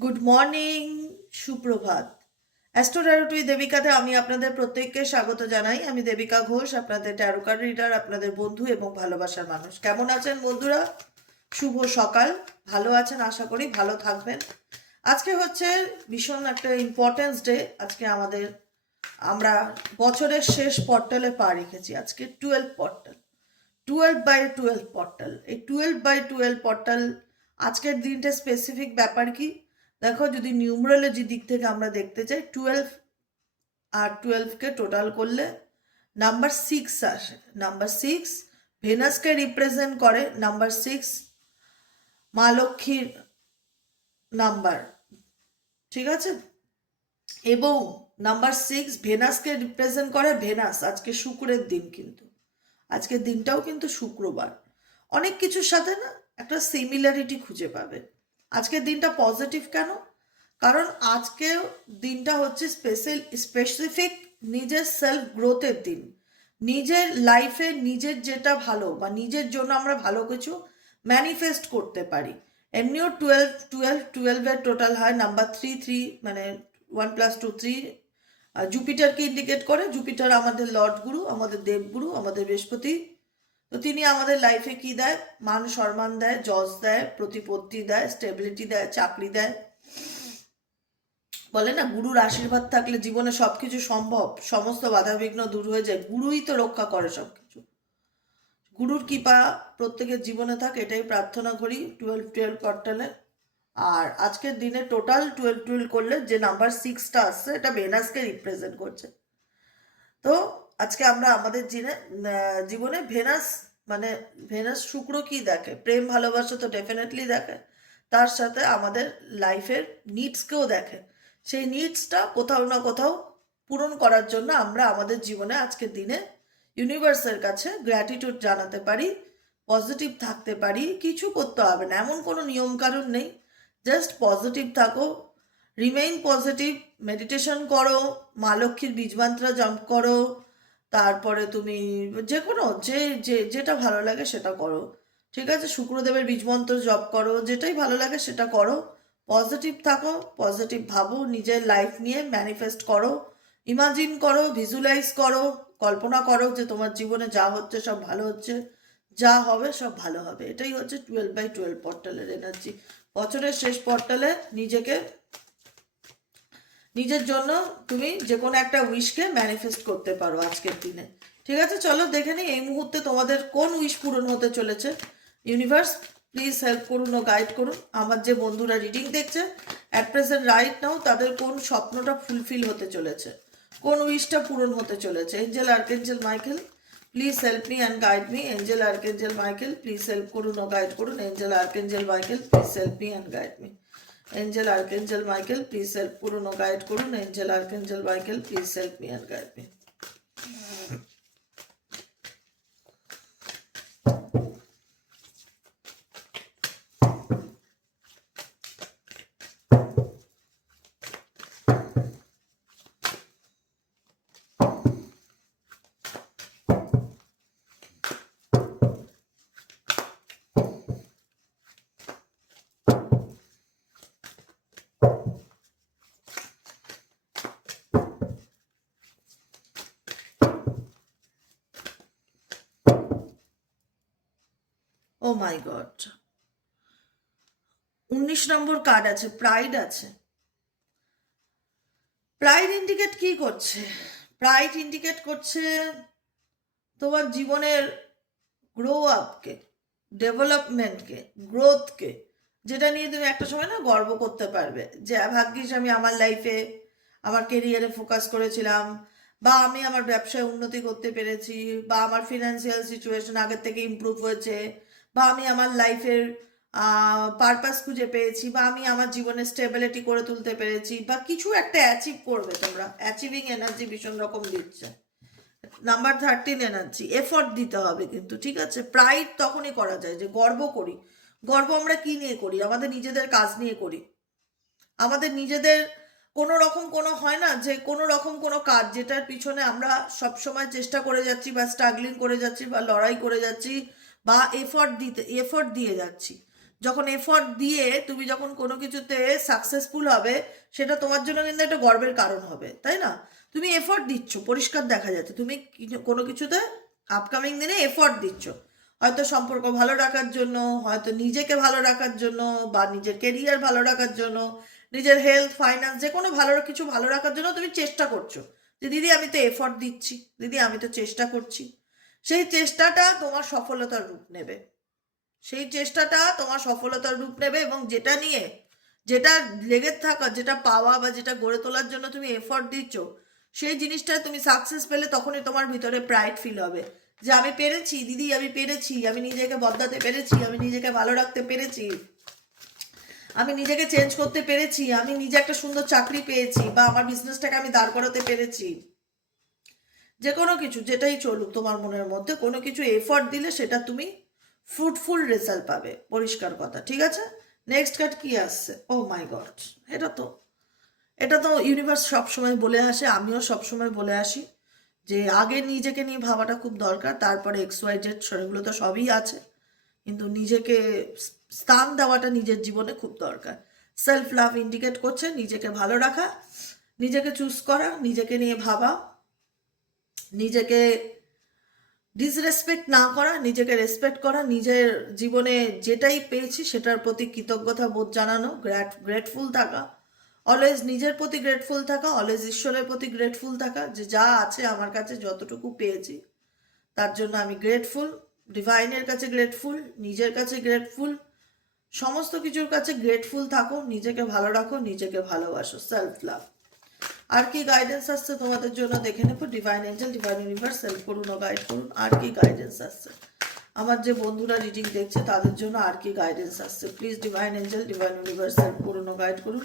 Good morning, সুপ্রভাত। Astro tarot with দেবিকাতে আমি আপনাদের প্রত্যেককে স্বাগত জানাই। আমি দেবিকা ঘোষ, আপনাদের ট্যারো কার্ড রিডার, আপনাদের বন্ধু এবং ভালোবাসার মানুষ। কেমন আছেন বন্ধুরা? শুভ সকাল। ভালো আছেন আশা করি, ভালো থাকবেন। আজকে হচ্ছে ভীষণ একটা ইম্পর্টেন্স ডে। আজকে আমরা বছরের শেষ পর্টালে পা রেখেছি। আজকে 12 পর্টাল, 12/12 পর্টাল। এই 12/12 পর্টাল আজকের দিনটা স্পেসিফিক ব্যাপার কি দেখো, যদি নিউমারোলজি দিক থেকে আমরা দেখতে চাই, 12 আর 12কে টোটাল করলে নাম্বার 6 আসে। নাম্বার 6 ভেনাসকে রিপ্রেজেন্ট করে। নাম্বার 6 মা লক্ষ্মীর নাম্বার, ঠিক আছে? এবং নাম্বার 6 ভেনাসকে রিপ্রেজেন্ট করে। ভেনাস আজকে শুক্রের দিন, কিন্তু আজকের দিনটাও কিন্তু শুক্রবার। অনেক কিছুর সাথে না একটা সিমিলারিটি খুঁজে পাবে। আজকের দিনটা পজিটিভ কেন? কারণ আজকে দিনটা হচ্ছে স্পেসিফিক নিজের সেলফ গ্রোথের দিন। নিজের লাইফে নিজের যেটা ভালো বা নিজের জন্য আমরা ভালো কিছু ম্যানিফেস্ট করতে পারি। এমনিও 12 টোটাল হয় নাম্বার 3 মানে 1 + 2 3। জুপিটারকে ইন্ডিকেট করে। জুপিটার আমাদের লর্ড গুরু, আমাদের দেবগুরু, আমাদের বৃহস্পতি। তো তিনি আমাদের লাইফে কি দেয়? মান সম্মান দেয়, যশ দেয়, প্রতিপত্তি দেয়, স্টেবিলিটি দেয়, চাকরি দেয়। বলে না, গুরুর আশীর্বাদ থাকলে জীবনে সবকিছু সম্ভব, সমস্ত বাধাবিঘ্ন দূর হয়ে যায়। গুরুই তো রক্ষা করে সবকিছু। গুরুর কৃপা প্রত্যেকের জীবনে থাক, এটাই প্রার্থনা করি 12/12 পর্টালে। আর আজকের দিনে টোটাল 12/12 করলে যে নাম্বার 6টা আসছে, এটা ভেনাসকে রিপ্রেজেন্ট করছে। তো আজকে আমরা আমাদের জীবনে ভেনাস মানে ভেনাস শুক্র কি দেখে? প্রেম ভালোবাসা তো ডেফিনেটলি দেখে, তার সাথে আমাদের লাইফের নিডসকেও দেখে। সেই নিডসটা কোথাও না কোথাও পূরণ করার জন্য আমরা আমাদের জীবনে আজকের দিনে ইউনিভার্সের কাছে গ্র্যাটিটিউড জানাতে পারি, পজিটিভ থাকতে পারি। কিছু করতে হবে না, এমন কোনো নিয়ম কানুন নেই। জাস্ট পজিটিভ থাকো, রিমেইন পজিটিভ, মেডিটেশন করো, মা লক্ষ্মীর বীজমন্ত্র জপ করো, তারপরে তুমি যে কোনো যেটা ভালো লাগে সেটা করো, ঠিক আছে? শুক্রদেবের বীজমন্ত্র জপ করো, যেটাই ভালো লাগে সেটা করো। পজিটিভ থাকো, পজিটিভ ভাবো, নিজের লাইফ নিয়ে ম্যানিফেস্ট করো, ইমাজিন করো, ভিজুয়ালাইজ করো, কল্পনা করো যে তোমার জীবনে যা হচ্ছে সব ভালো হচ্ছে, যা হবে সব ভালো হবে। এটাই হচ্ছে 12/12 পর্টালের এনার্জি। বছরের শেষ পর্টালে নিজের জন্য তুমি যে কোনো একটা উইশকে ম্যানিফেস্ট করতে পারো আজকের দিনে। ঠিক আছে, চলো দেখে নিই এই মুহূর্তে তোমাদের কোন উইশ পূরণ হতে চলেছে। ইউনিভার্স প্লিজ হেল্প করুন ও গাইড করুন। আমার যে বন্ধুরা রিডিং দেখছে অ্যাট প্রেজেন্ট রাইট নাও, তাদের কোন স্বপ্নটা ফুলফিল হতে চলেছে, কোন উইশটা পূরণ হতে চলেছে। Angel archangel Michael please help me and guide me. Angel archangel Michael please help করুন ও গাইড করুন। Angel archangel Michael please help me and guide me. Angel archangel Michael please help করুন ও গাইড করুন। Angel archangel Michael please help me and guide me. Oh my god, 19 number card আছে, pride আছে। Pride indicate কি করছে? Pride indicate করছে তোমার জীবনের গ্রো আপকে, ডেভেলপমেন্টকে, গ্রোথকে, যেটা নিয়ে তুমি একটা সময় না গর্ব করতে পারবে যে ভাগ্যিস আমি আমার লাইফে আমার কেরিয়ারে ফোকাস করেছিলাম, বা আমি আমার ব্যবসায় উন্নতি করতে পেরেছি, বা আমার ফিনান্সিয়াল সিচুয়েশন আগের থেকে ইমপ্রুভ হয়েছে, বা আমি আমার লাইফের পারপাস খুঁজে পেয়েছি, বা আমি আমার জীবনে স্টেবিলিটি করে তুলতে পেরেছি, বা কিছু একটা অ্যাচিভ করবে। তোমরা অ্যাচিভিং এনার্জি ভীষণ রকম দিচ্ছে। নাম্বার 13 এনার্জি, এফর্ট দিতে হবে কিন্তু, ঠিক আছে? প্রাইড তখনই করা যায় যে গর্ব করি। গর্ব আমরা কি নিয়ে করি? আমাদের নিজেদের কাজ নিয়ে করি। আমাদের নিজেদের কোনো রকম কোনো হয় না যে কোনো রকম কোনো কাজ যেটার পিছনে আমরা সবসময় চেষ্টা করে যাচ্ছি, বা স্ট্রাগলিং করে যাচ্ছি, বা লড়াই করে যাচ্ছি, বা এফর্ট দিয়ে যাচ্ছি। যখন এফর্ট দিয়ে তুমি যখন কোনো কিছুতে সাকসেসফুল হবে, সেটা তোমার জন্য কিন্তু একটা গর্বের কারণ হবে, তাই না? তুমি এফর্ট দিচ্ছ, পরিষ্কার দেখা যাচ্ছে তুমি কোনো কিছুতে আপকামিং দিনে এফর্ট দিচ্ছ, হয়তো সম্পর্ক ভালো রাখার জন্য, হয়তো নিজেকে ভালো রাখার জন্য, বা নিজের কেরিয়ার ভালো রাখার জন্য, নিজের হেলথ ফাইন্যান্স যে কোনো ভালো কিছু ভালো রাখার জন্য তুমি চেষ্টা করছো, যে দিদি আমি তো এফর্ট দিচ্ছি, দিদি আমি তো চেষ্টা করছি। সেই চেষ্টাটা তোমার সফলতার রূপ নেবে, সেই চেষ্টাটা তোমার সফলতার রূপ নেবে, এবং যেটা নিয়ে, যেটা লেগে থাকা, যেটা পাওয়া বা যেটা গড়ে তোলার জন্য তুমি এফর্ট দিচ্ছ, সেই জিনিসটায় তুমি সাকসেস পেলে তখনই তোমার ভিতরে প্রাইড ফিল হবে, যে আমি পেরেছি দিদি, আমি পেরেছি, আমি নিজেকে বদলাতে পেরেছি, আমি নিজেকে ভালো রাখতে পেরেছি, আমি নিজেকে চেঞ্জ করতে পেরেছি, আমি নিজে একটা সুন্দর চাকরি পেয়েছি, বা আমার বিজনেসটাকে আমি দাঁড় করাতে পেরেছি। যে কোনো কিছু যেটাই চলুক তোমার মনের মধ্যে, কোনো কিছু এফর্ট দিলে সেটা তুমি ফ্রুটফুল রেজাল্ট পাবে, পরিষ্কার কথা, ঠিক আছে? নেক্সট কার্ড কি আসছে? ও মাই গড, এটা তো ইউনিভার্স সবসময় বলে আসে, আমিও সবসময় বলে আসি, যে আগে নিজেকে নিয়ে ভাবাটা খুব দরকার, তারপরে XYZ সেগুলো তো সবই আছে, কিন্তু নিজেকে স্থান দেওয়াটা নিজের জীবনে খুব দরকার। সেলফ লাভ ইন্ডিকেট করছে নিজেকে ভালো রাখা, নিজেকে চুজ করা, নিজেকে নিয়ে ভাবা, নিজেকে ডিসরেসপেক্ট না করা, নিজেকে রেসপেক্ট করা, নিজের জীবনে যেটাই পেয়েছি সেটার প্রতি কৃতজ্ঞতা বোধ জানানো, গ্রেটফুল থাকা, অলওয়েজ নিজের প্রতি গ্রেটফুল থাকা, অলওয়েজ ঈশ্বরের প্রতি গ্রেটফুল থাকা, যে যা আছে আমার কাছে যতটুকু পেয়েছি তার জন্য আমি গ্রেটফুল, ডিভাইনের কাছে গ্রেটফুল, নিজের কাছে গ্রেটফুল, সমস্ত কিছুর কাছে গ্রেটফুল থাকো, নিজেকে ভালো রাখো, নিজেকে ভালোবাসো, সেলফ লাভ। আর কি গাইডেন্স আসছে তোমাদের জন্য দেখে নেবো। Divine angel, divine universe help করুন ও গাইড করুন, আর কি গাইডেন্স আসছে আমার যে বন্ধুরা রিডিং দেখছে তাদের জন্য, আর কি গাইডেন্স আসছে please. Divine angel, divine universe help করুন ও গাইড করুন।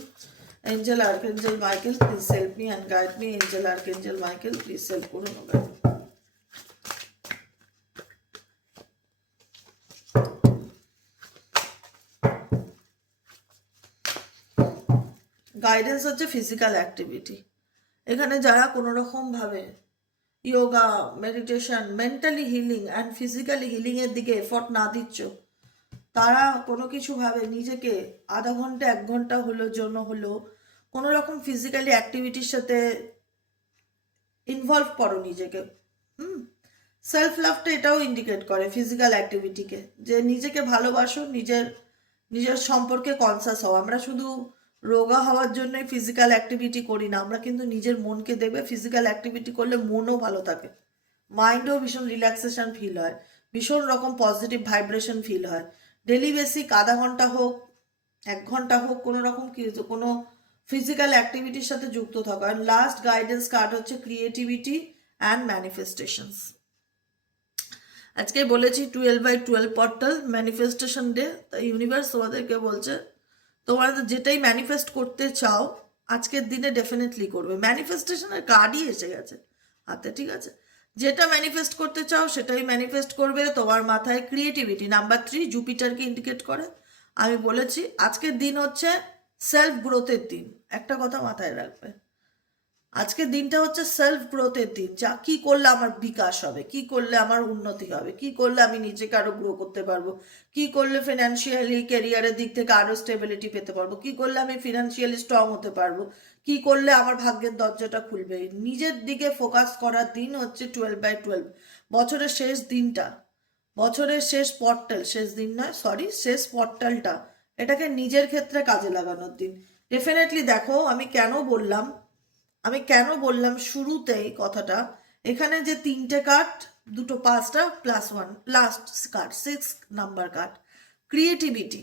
Angel archangel Michael please help me and guide me. Angel archangel Michael please help করুন ও গাইড। গাইডেন্স হচ্ছে ফিজিক্যাল অ্যাক্টিভিটি। এখানে যারা কোনো রকমভাবে yoga, meditation, mentally healing and physically হিলিংয়ের দিকে এফর্ট না দিচ্ছ, তারা কোনো কিছুভাবে নিজেকে আধা ঘন্টা 1 ঘন্টা জন্য হলেও কোনো রকম ফিজিক্যালি অ্যাক্টিভিটির সাথে ইনভলভ করো নিজেকে। সেলফ লাভটা এটাও ইন্ডিকেট করে ফিজিক্যাল অ্যাক্টিভিটিকে, যে নিজেকে ভালোবাসো, নিজের নিজের সম্পর্কে কনসাস হও। আমরা শুধু রোগা হওয়ার জন্যই ফিজিক্যাল অ্যাক্টিভিটি করি না, আমরা কিন্তু নিজের মনকে দেখবে ফিজিক্যাল অ্যাক্টিভিটি করলে মনও ভালো থাকে, মাইন্ডও ভীষণ রিল্যাক্সেশন ফিল হয়, ভীষণ রকম পজিটিভ ভাইব্রেশন ফিল হয়। ডেলি বেসিক আধা ঘন্টা হোক 1 ঘন্টা হোক কোনো রকম কোনো ফিজিক্যাল অ্যাক্টিভিটির সাথে যুক্ত থাকো। আর লাস্ট গাইডেন্স কার্ড হচ্ছে ক্রিয়েটিভিটি অ্যান্ড ম্যানিফেস্টেশনস। আজকে বলেছি 12/12 পোর্টাল ম্যানিফেস্টেশন ডে, তাই ইউনিভার্স তোমাদেরকে বলছে তোমরা যেটাই ম্যানিফেস্ট করতে চাও আজকের দিনে ডেফিনেটলি করবে। ম্যানিফেস্টেশনের কার্ডই এসে গেছে হাতে, ঠিক আছে? যেটা ম্যানিফেস্ট করতে চাও সেটাই ম্যানিফেস্ট করবে। তোমার মাথায় ক্রিয়েটিভিটি নাম্বার 3 জুপিটারকে ইন্ডিকেট করে। আমি বলেছি আজকের দিন হচ্ছে সেলফ গ্রোথের দিন, একটা কথা মাথায় রাখবে, আজকের দিনটা হচ্ছে সেলফ গ্রোথের দিন। যা কি করলে আমার বিকাশ হবে, কি করলে আমার উন্নতি হবে, কি করলে আমি নিজেকে আরো গ্রো করতে পারবো, কি করলে ফিনান্সিয়ালি ক্যারিয়ারের দিক থেকে আরো স্টেবিলিটি পেতে পারবো, কি করলে আমি ফিনান্সিয়ালি স্ট্রং হতে পারবো, কি করলে আমার ভাগ্যের দরজাটা খুলবে। নিজের দিকে ফোকাস করার দিন হচ্ছে 12/12, বছরের শেষ দিনটা, বছরের শেষ পোর্টাল, শেষ দিন নয় সরি, শেষ পোর্টালটা, এটাকে নিজের ক্ষেত্রে কাজে লাগানোর দিন। ডেফিনেটলি দেখো আমি কেন বললাম শুরুতেই কথাটা, এখানে যে 3টে কার্ড, 2টো 5টা +1 last card 6 number card, creativity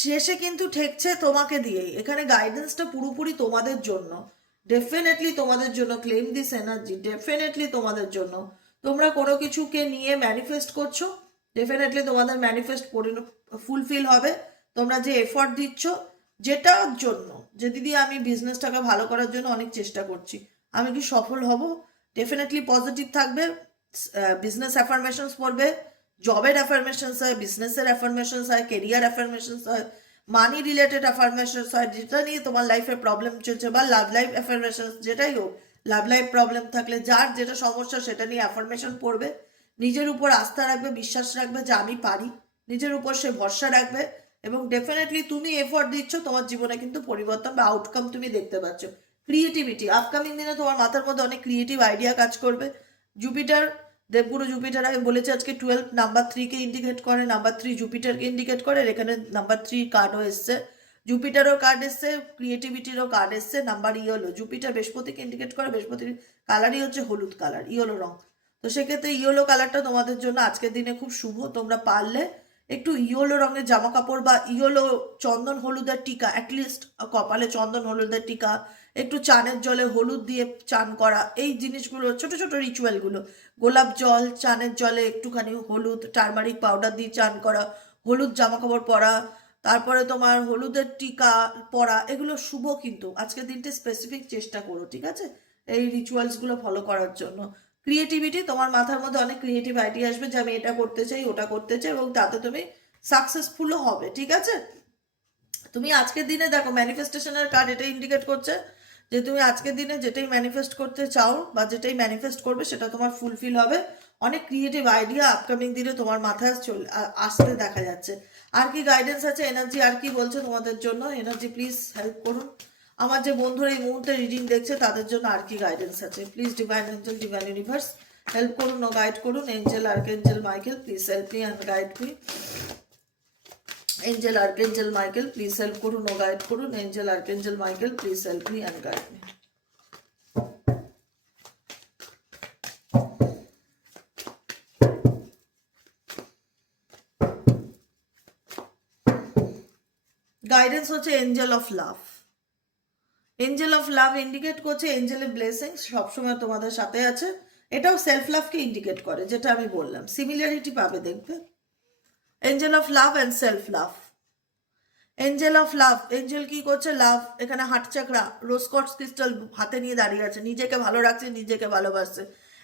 শেষে কিন্তু ঠেকছে তোমাকে দিয়েই। এখানে গাইডেন্সটা পুরোপুরি তোমাদের জন্য, ডেফিনেটলি তোমাদের জন্য। ক্লেম দিস এনার্জি, ডেফিনেটলি তোমাদের জন্য। তোমরা কোনো কিছুকে নিয়ে ম্যানিফেস্ট করছো, ডেফিনেটলি তোমাদের ম্যানিফেস্ট ফুলফিল হবে। তোমরা যে এফর্ট দিচ্ছ যেটার জন্য, যে দিদি আমি বিজনেসটাকে ভালো করার জন্য অনেক চেষ্টা করছি, আমি কি সফল হব? ডেফিনেটলি পজিটিভ থাকবে। বিজনেস অ্যাফার্মেশনস পড়বে, জবের অ্যাফার্মেশনস হয়, বিজনেসের অ্যাফার্মেশনস হয়, কেরিয়ার অ্যাফার্মেশনস হয়, মানি রিলেটেড অ্যাফার্মেশনস হয়, যেটা নিয়ে তোমার লাইফে প্রবলেম চলছে, বা লাভ লাইফ অ্যাফার্মেশনস, যেটাই হোক, লাভ লাইফ প্রবলেম থাকলে যার যেটা সমস্যা সেটা নিয়ে অ্যাফার্মেশন পড়বে। নিজের উপর আস্থা রাখবে, বিশ্বাস রাখবে যে আমি পারি, নিজের উপর সে ভরসা রাখবে, এবং ডেফিনেটলি তুমি এফোর্ট দিচ্ছ, তোমার জীবনে কিন্তু পরিবর্তন বা আউটকাম তুমি দেখতে পাচ্ছ। ক্রিয়েটিভিটি, আপকামিং দিনে তোমার মাথার মধ্যে অনেক ক্রিয়েটিভ আইডিয়া কাজ করবে। জুপিটার, দেবগুরু জুপিটার, আমি বলেছি আজকে 12 নাম্বার 3-কে ইন্ডিকেট করে, নাম্বার 3 জুপিটারকে ইন্ডিকেট করে, আর এখানে নাম্বার 3 কার্ডও এসছে, জুপিটারও কার্ড এসছে, ক্রিয়েটিভিটিরও কার্ড এসছে, নাম্বার ইয়েলো। জুপিটার বৃহস্পতিকে ইন্ডিকেট করে, বৃহস্পতির কালারই হচ্ছে হলুদ কালার, ইয়েলো রং। তো সেক্ষেত্রে ইয়েলো কালারটা তোমাদের জন্য আজকের দিনে খুব শুভ। তোমরা পারলে একটু ইয়েলো রঙের জামা কাপড় বা ইয়েলো চন্দন হলুদের টিকা, অ্যাটলিস্ট কপালে চন্দন হলুদের টিকা, একটু চানের জলে হলুদ দিয়ে চান করা, এই জিনিসগুলো ছোট ছোট রিচুয়ালগুলো, গোলাপ জল, চানের জলে একটুখানি হলুদ টারমারিক পাউডার দিয়ে চান করা, হলুদ জামা কাপড় পরা, তারপরে তোমার হলুদের টিকা পরা, এগুলো শুভ। কিন্তু আজকের দিনটি স্পেসিফিক চেষ্টা করো, ঠিক আছে, এই রিচুয়ালসগুলো ফলো করার জন্য। ক্রিয়েটিভিটি, তোমার মাথার মধ্যে অনেক ক্রিয়েটিভ আইডিয়া আসবে যে আমি এটা করতে চাই, ওটা করতে চাই, এবং তাতে তুমি সাকসেসফুলও হবে, ঠিক আছে। তুমি আজকের দিনে দেখো, ম্যানিফেস্টেশনের কার্ড এটাই ইন্ডিকেট করছে যে তুমি আজকের দিনে যেটাই ম্যানিফেস্ট করতে চাও বা যেটাই ম্যানিফেস্ট করবে সেটা তোমার ফুলফিল হবে। অনেক ক্রিয়েটিভ আইডিয়া আপকামিং দিনে তোমার মাথায় আসতে দেখা যাচ্ছে। আর কি গাইডেন্স আছে, এনার্জি আর কি বলছে তোমাদের জন্য? এনার্জি প্লিজ হেল্প করুন। আমার যে বন্ধুরা এই মুহূর্তে রিডিং দেখছে তাদের জন্য আর কি গাইডেন্স আছে? Please divine angel, divine universe help করুন ও গাইড করুন। Angel, archangel Michael, please help me and guide me. Angel, archangel Michael, please help করুন ও গাইড করুন। Angel, archangel Michael, please help me and guide me. Guidance হচ্ছে angel of love. Angel of love indicate করছে এঞ্জেলের blessings সবসময় তোমাদের সাথে আছে। এটাও সেলফ লাভকে ইন্ডিকেট করে, যেটা আমি বললাম, সিমিলারিটি পাবে দেখবে। Angel of love and self love. Angel of love, Angel কি করছে? লাভ, এখানে হার্ট চাকরা, রোজ কোয়ার্টজ ক্রিস্টাল হাতে নিয়ে দাঁড়িয়ে আছে, নিজেকে ভালো রাখছে, নিজেকে ভালোবাসছে।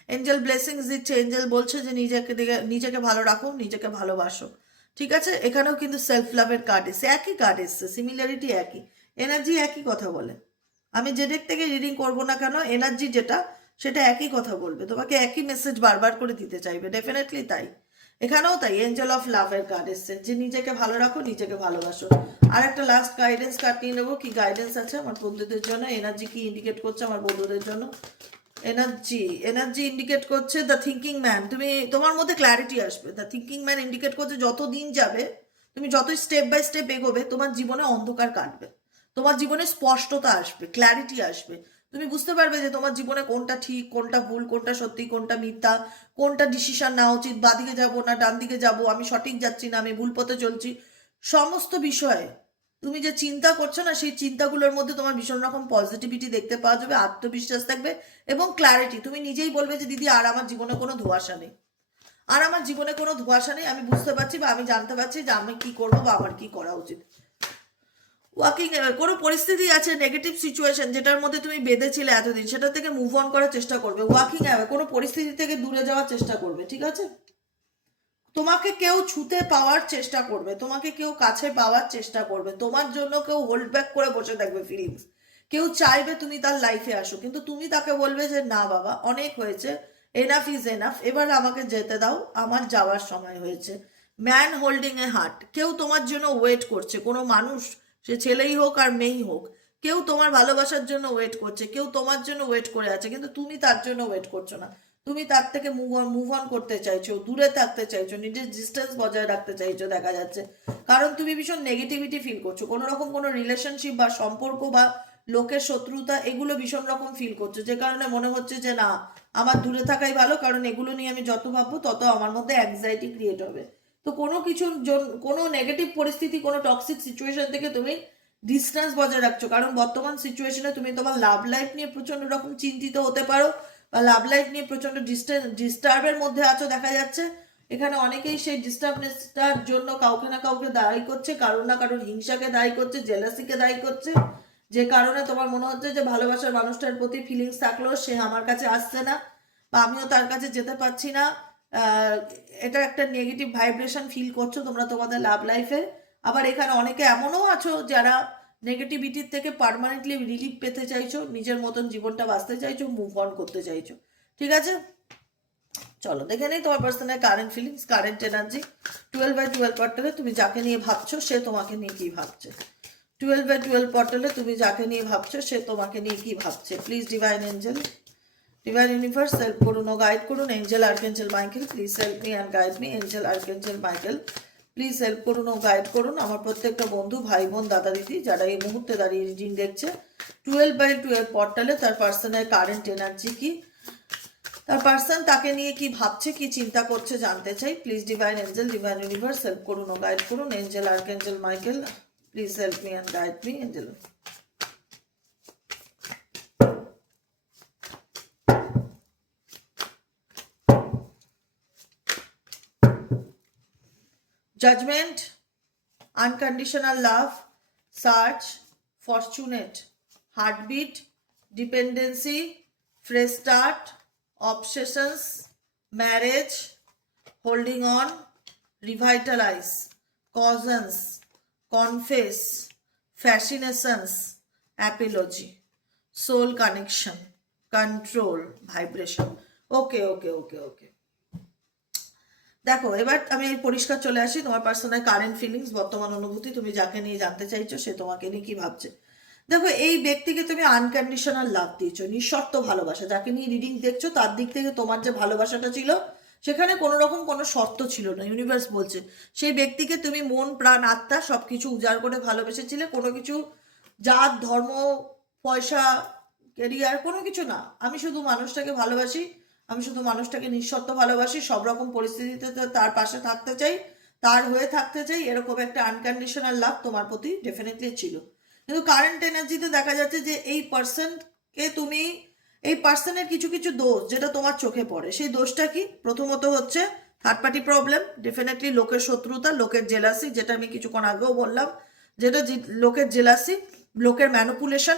এঞ্জেল ব্লেসিংস দিচ্ছে, এঞ্জেল বলছে যে নিজেকে ভালো রাখো, নিজেকে ভালোবাসো, ঠিক আছে। এখানেও কিন্তু সেলফ লাভের কার্ড এসছে, একই কার্ড এসছে, সিমিলারিটি একই, এনার্জি একই কথা বলে। আমি যে দিক থেকে রিডিং করবো না কেন, এনার্জি যেটা সেটা একই কথা বলবে, তোমাকে একই মেসেজ বারবার করে দিতে চাইবে, ডেফিনেটলি তাই। এখানেও তাই, এঞ্জেল অফ লাভের কার্ড এসছে যে নিজেকে ভালো রাখো, নিজেকে ভালোবাসো। আর একটা লাস্ট গাইডেন্স কার্ড নিয়ে নেবো, কি গাইডেন্স আছে আমার বন্ধুদের জন্য, এনার্জি কি ইন্ডিকেট করছে আমার বন্ধুদের জন্য। এনার্জি ইন্ডিকেট করছে দ্য থিঙ্কিং ম্যান। তোমার মধ্যে ক্ল্যারিটি আসবে। দ্য থিঙ্কিং ম্যান ইন্ডিকেট করছে যত দিন যাবে, তুমি যতই স্টেপ বাই স্টেপ এগোবে, তোমার জীবনে অন্ধকার কাটবে, তোমার জীবনে স্পষ্টতা আসবে, ক্ল্যারিটি আসবে। তুমি বুঝতে পারবে যে তোমার জীবনে কোনটা ঠিক, কোনটা ভুল, কোনটা সত্যি, কোনটা মিথ্যা, কোনটা ডিসিশন নেওয়া উচিত, বাদিকে যাব না ডান দিকে যাব, আমি সঠিক যাচ্ছি না, আমি ভুল পথে চলছি, সমস্ত বিষয়ে তুমি যে চিন্তা করছো না, সেই চিন্তাগুলোর মধ্যে তোমার ভীষণ রকম পজিটিভিটি দেখতে পাওয়া যাবে, আত্মবিশ্বাস থাকবে এবং ক্ল্যারিটি। তুমি নিজেই বলবে যে দিদি আর আমার জীবনে কোনো ধোঁয়াশা নেই, আর আমার জীবনে কোনো ধোঁয়াশা নেই, আমি বুঝতে পারছি বা আমি জানতে পারছি যে আমি কি করবো বা আমার কি করা উচিত। ওয়াকিং, কোনো পরিস্থিতি আছে, নেগেটিভ সিচুয়েশন যেটার মধ্যে তুমি বেঁধেছিলে এতদিন, সেটা থেকে মুভ অন করার চেষ্টা করবে। ওয়াকিং অ্যাওয়ে, কোনো পরিস্থিতি থেকে দূরে যাওয়ার চেষ্টা করবে, ঠিক আছে। তোমাকে কেউ ছুতে পাওয়ার চেষ্টা করবে, তোমাকে কেউ কাছে পাওয়ার চেষ্টা করবে, তোমার জন্য কেউ হোল্ড ব্যাক করে বসে থাকবে ফিলিংস। কেউ চাইবে তুমি তার লাইফে আসো, কিন্তু তুমি তাকে বলবে যে না বাবা, অনেক হয়েছে, এনাফ ইজ এনাফ, এবার আমাকে যেতে দাও, আমার যাওয়ার সময় হয়েছে। ম্যান হোল্ডিং এ হার্ট, কেউ তোমার জন্য ওয়েট করছে, কোনো মানুষ, সে ছেলেই হোক আর মেয়েই হোক, কেউ তোমার ভালোবাসার জন্য ওয়েট করছে, কেউ তোমার জন্য ওয়েট করে আছে, কিন্তু তুমি তার জন্য ওয়েট করছো না। তুমি তার থেকে মুভ অন করতে চাইছো, দূরে থাকতে চাইছো, নিজের ডিস্টেন্স বজায় রাখতে চাইছো দেখা যাচ্ছে। কারণ তুমি ভীষণ নেগেটিভিটি ফিল করছো, কোনো রকম কোনো রিলেশনশিপ বা সম্পর্ক বা লোকের শত্রুতা, এগুলো ভীষণ রকম ফিল করছো, যে কারণে মনে হচ্ছে যে না, আমার দূরে থাকাই ভালো, কারণ এগুলো নিয়ে আমি যত ভাববো তত আমার মধ্যে অ্যাংজাইটি ক্রিয়েট হবে। তো কোনো কিছু, কোনো নেগেটিভ পরিস্থিতি, কোনো টক্সিক সিচুয়েশন থেকে তুমি ডিস্টেন্স বজায় রাখছো, কারণ বর্তমান সিচুয়েশনে তুমি তোমার লাভ লাইফ নিয়ে প্রচন্ড রকম চিন্তিত হতে পারো, বা লাভ লাইফ নিয়ে প্রচন্ড ডিস্টার্বের মধ্যে আছো দেখা যাচ্ছে। এখানে অনেকেই সেই ডিস্টার্বনেসটার জন্য কাউকে না কাউকে দায়ী করছে, কারোর না কারোর হিংসাকে দায়ী করছে, জেলাসিকে দায়ী করছে, যে কারণে তোমার মনে হচ্ছে যে ভালোবাসার মানুষটার প্রতি ফিলিংস থাকলেও সে আমার কাছে আসছে না, বা আমিও তার কাছে যেতে পারছি না। এটা একটা নেগেটিভ ভাইব্রেশন ফিল করছো তোমরা তোমাদের লাভ লাইফে। আবার এখানে অনেকে এমনও আছো যারা নেগেটিভিটির থেকে পার্মানেন্টলি রিলিফ পেতে চাইছো, নিজের মতন জীবনটা বাঁচতে চাইছো, মুভ অন করতে চাইছো, ঠিক আছে। চলো দেখে নেই তোমার personal current feelings, current energy. 12/12 পর্টালে তুমি যাকে নিয়ে ভাবছো সে তোমাকে নিয়ে কি ভাবছে। 12/12 পর্টালে তুমি যাকে নিয়ে ভাবছো সে তোমাকে নিয়ে কি ভাবছে। Please divine angel, divine universe help করুন ও গাইড করুন। Angel archangel Michael please help me and guide me. Angel archangel Michael please help করুন ও গাইড করুন আমার প্রত্যেকটা বন্ধু, ভাই বোন, দাদা দিদি যারা এই মুহূর্তে দাঁড়িয়ে রিডিং দেখছে। 12/12 পর্টালে তার পার্সোনাল কারেন্ট এনার্জি কি, তার পার্সন তাকে নিয়ে কি ভাবছে, কি চিন্তা করছে জানতে চাই। Please divine angel, divine universe help করুন ও গাইড করুন। Angel archangel Michael please help me and guide me. Angel judgment, unconditional love, search, fortunate, heartbeat, dependency, fresh start, obsessions, marriage, holding on, revitalize, cautions, confess, fascinations, apology, soul connection, control, vibration. Okay, okay, okay, okay. দেখো এবার আমি পরিষ্কার চলে আসি তোমার personal current feelings, বর্তমান অনুভূতি, তুমি যাকে নিয়ে জানতে চাইছো সে তোমাকে নিয়ে কি ভাবছে। দেখো এই ব্যক্তিকে তুমি আনকন্ডিশনাল লাভ দিয়েছো, নিঃশর্ত ভালোবাসা। যাকে নিয়ে রিডিং দেখছো তার দিক থেকে তোমার যে ভালোবাসাটা ছিল সেখানে কোনো রকম কোনো শর্ত ছিল না। ইউনিভার্স বলছে সেই ব্যক্তিকে তুমি মন প্রাণ আত্মা সবকিছু উজাড় করে ভালোবেসেছিলে। কোনো কিছু জাত ধর্ম পয়সা কেরিয়ার কোনো কিছু না। আমি শুধু মানুষটাকে ভালোবাসি, আমি শুধু মানুষটাকে নিঃশর্ত ভালোবাসি, সব রকম পরিস্থিতিতে তার পাশে থাকতে চাই, তার হয়ে থাকতে চাই, এরকম একটা আনকন্ডিশনাল লাভ তোমার প্রতি ডেফিনেটলি ছিল। কিন্তু কারেন্ট এনার্জিতে দেখা যাচ্ছে যে এই পার্সনকে তুমি, এই পার্সনের কিছু কিছু দোষ যেটা তোমার চোখে পড়ে, সেই দোষটা কি? প্রথমত হচ্ছে থার্ড পার্টি প্রবলেম, ডেফিনেটলি লোকের শত্রুতা, লোকের জেলাসি, যেটা আমি কিছুক্ষণ আগেও বললাম, যেটা লোকের জেলাসি, লোকের ম্যানুপুলেশন,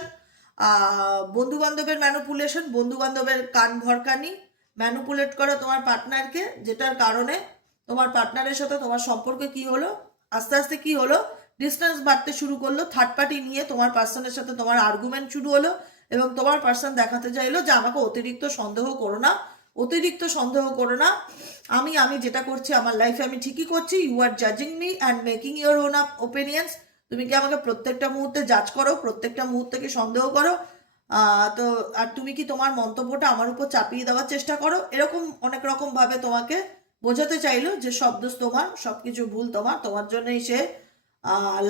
বন্ধু বান্ধবের ম্যানুপুলেশন, বন্ধু বান্ধবের কান ভরকানি, ম্যানুপুলেট করো তোমার পার্টনারকে, যেটার কারণে তোমার পার্টনারের সাথে তোমার সম্পর্কে কি হলো, আস্তে আস্তে কি হলো, ডিস্টেন্স বাড়তে শুরু করলো। থার্ড পার্টি নিয়ে তোমার পার্সনের সাথে তোমার আর্গুমেন্ট শুরু হলো এবং তোমার পার্সন দেখাতে চাইলো যে আমাকে অতিরিক্ত সন্দেহ করো না, অতিরিক্ত সন্দেহ করো না, আমি যেটা করছি আমার লাইফে আমি ঠিকই করছি। ইউ আর জাজিং me and making your own opinions. তুমি কি আমাকে প্রত্যেকটা মুহূর্তে জাজ করো, প্রত্যেকটা মুহূর্তে সন্দেহ করো, তো আর তুমি কি তোমার মন্তব্যটা আমার উপর চাপিয়ে দেওয়ার চেষ্টা করো। এরকম অনেক রকম ভাবে তোমাকে বোঝাতে চাইলো যে সব দোষ তোমার, সবকিছু ভুল তোমার, তোমার জন্যই সে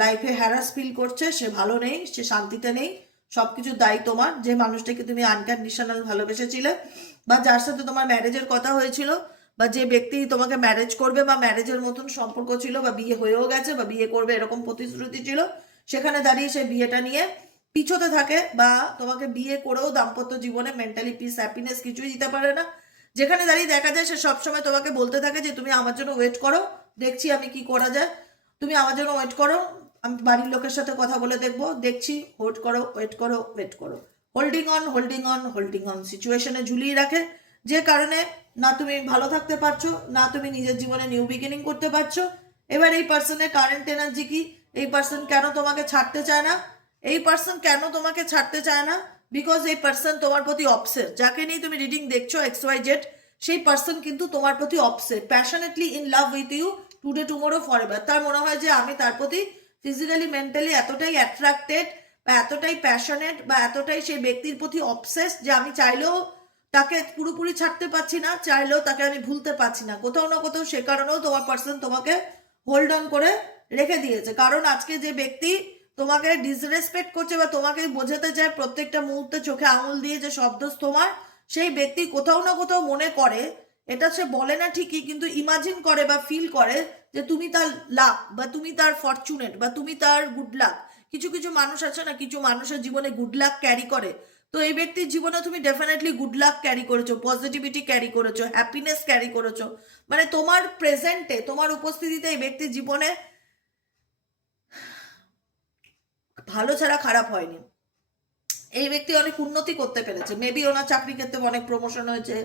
লাইফে হ্যারাস ফিল করছে, সে ভালো নেই, সে শান্তিতে নেই, সবকিছু দায়ী তোমার। যে মানুষটাকে তুমি আনকন্ডিশনাল ভালোবেসেছিলে বা যার সাথে তোমার ম্যারেজের কথা হয়েছিল বা যে ব্যক্তি তোমাকে ম্যারেজ করবে বা ম্যারেজের মতন সম্পর্ক ছিল বা বিয়ে হয়েও গেছে বা বিয়ে করবে এরকম প্রতিশ্রুতি ছিল, সেখানে দাঁড়িয়ে সে বিয়েটা নিয়ে পিছোতে থাকে বা তোমাকে বিয়ে করেও দাম্পত্য জীবনে মেন্টালি পিস হ্যাপিনেস কিছুই দিতে পারে না। যেখানে দাঁড়িয়ে দেখা যায় সে সবসময় তোমাকে বলতে থাকে যে তুমি আমার জন্য ওয়েট করো, দেখছি আমি কি করা যায়, তুমি আমার জন্য ওয়েট করো, আমি বাড়ির লোকের সাথে কথা বলে দেখবো, দেখছি, হোল্ড করো, ওয়েট করো, ওয়েট করো, holding on, holding on, holding on সিচুয়েশনে ঝুলিয়ে রাখে, যে কারণে না তুমি ভালো থাকতে পারছো, না তুমি নিজের জীবনে নিউ বিগিনিং করতে পারছো। এবার এই পার্সনের কারেন্ট এনার্জি কি? এই পার্সন কেন তোমাকে ছাড়তে চায় না? এই পার্সন কেন তোমাকে ছাড়তে চায় না? বিকজ এই পার্সন তোমার প্রতি অবসেস। যাকে নিয়ে তুমি রিডিং দেখছো XYZ, সেই পার্সন কিন্তু তোমার প্রতি obsess, passionately in love with you today tomorrow forever. তার মনে হয় যে আমি তার প্রতি ফিজিক্যালি মেন্টালি এতটাই অ্যাট্রাক্টেড বা এতটাই প্যাশনেট বা এতটাই সেই ব্যক্তির প্রতি অবসেস যে আমি চাইলেও তাকে পুরোপুরি ছাড়তে পারছি না, চাইলেও তাকে আমি ভুলতে পারছি না। কোথাও না কোথাও সে কারণেও তোমার পার্সন তোমাকে হোল্ড অন করে রেখে দিয়েছে। কারণ আজকে যে ব্যক্তি তোমাকে ডিসরেসপেক্ট করছে বা তোমাকে বোঝাতে চায় প্রত্যেকটা মুহূর্তে চোখে আঙুল দিয়ে যে শব্দ তোমার, সেই ব্যক্তি কোথাও না কোথাও মনে করে, এটা সে বলে না ঠিকই কিন্তু ইমাজিন করে বা ফিল করে যে তুমি তার লাক বা তুমি তার ফরচুনেট বা তুমি তার গুড লাক। কিছু কিছু মানুষ আছে না, কিছু মানুষের জীবনে গুড লাক ক্যারি করে, তো এই ব্যক্তির জীবনে তুমি ডেফিনেটলি গুড লাক ক্যারি করেছো, পজিটিভিটি ক্যারি করেছো, হ্যাপিনেস ক্যারি করেছো। মানে তোমার প্রেজেন্টে, তোমার উপস্থিতিতে এই ব্যক্তির জীবনে ভালো ছাড়া খারাপ হয়নি। এই ব্যক্তি অনেক উন্নতি করতে পেরেছে, মেবি ওনার চাকরি ক্ষেত্রে অনেক প্রমোশন হয়েছে,